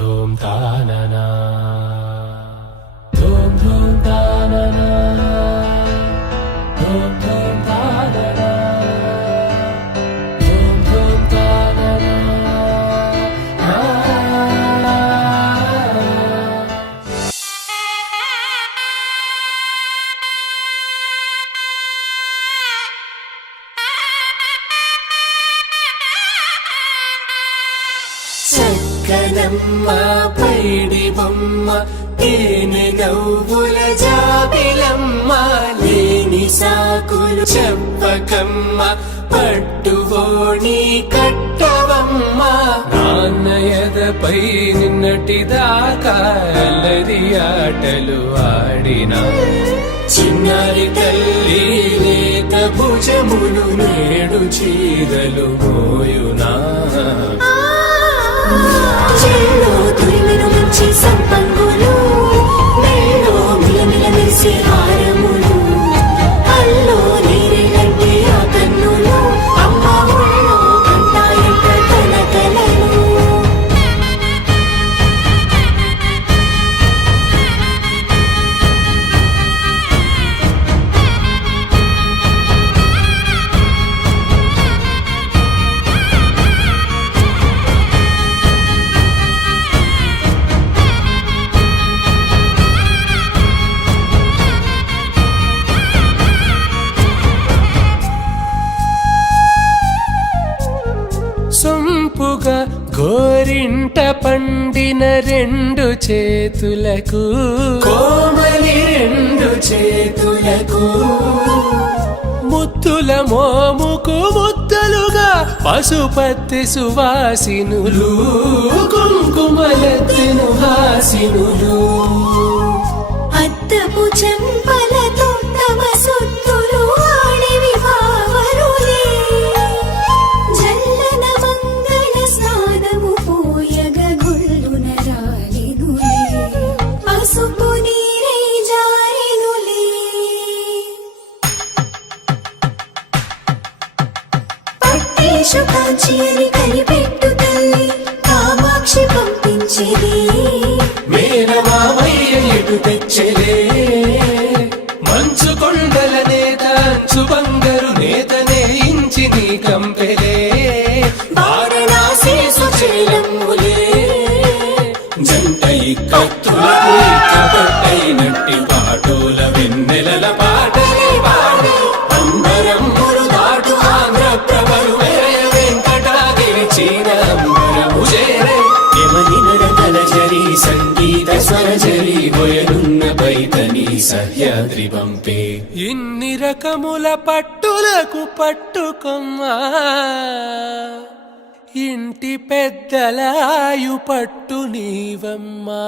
ధూమ్ తాననా ధూమ్ ధూమ్ తాననా ధూమ్ ధూమ్ తాననా ధూమ్ ధూమ్ తాననా చక్కనమ్మ పైడి బొమ్మ తేనె నవ్వుల జాబిలమ్మ లేని సాకులు చెప్పకమ్మ పట్టువోణి కట్టవమ్మ నాన్నయదపై నిన్నటిదాకా అల్లరి ఆటలు ఆడినా చిన్నారి తల్లి లేత భుజములు నేడు చీరలు మోయునా చెల్లో తురిమిన మంచి సంపంగులు మెల్లో మిలమిల మెరిసే హారములు అల్లో నీరెలంటే ఆ కన్నులు అమ్మ ఒళ్ళో కంటాయంట కలకలను సొంపుగా గోరింట పండిన రెండు చేతులకు కోమలి రెండు చేతులకు ముద్దుల మోముకు ముద్దలుగా పశుపతి సువాసినులు కుంకుమలెత్తిను హాసినులు అద్దపు చెంపలతో తమ సుత్తులు ఆడివి భావరులే జల్లన మంగళ స్నానము పోయగ గుళ్ళున రాలినులే పసుపు నీరై జారినులే పట్టేషు కాంచి అని కనిపెట్టు తల్లి కామాక్షి పంపించేది మేనమామయ్య ఎటు తెచ్చలే మంచు కొండల నేత అంచు బంగారు నేతనే ఇంచి నీ కంపెలే వారణాసి సుచేలమ్ములే జంట ఇక్కత్తులకు ఇక్కపట్టైనట్టి పాటోల వెన్నెలల పాటలే పాడే అంబరమ్ములు దాటు ఆంధ్ర ప్రభలు వేయ వెంకటాగిరి చీనంబరము చేరే యమని నడకల జరి సంగీత స్వరజరి బొయలున్న బైతని సహ్యాద్రి పంపే ఇన్ని రకముల పట్టులకు పట్టుకొమ్మా ఇంటి పెద్దలాయు పట్టు నీవమ్మా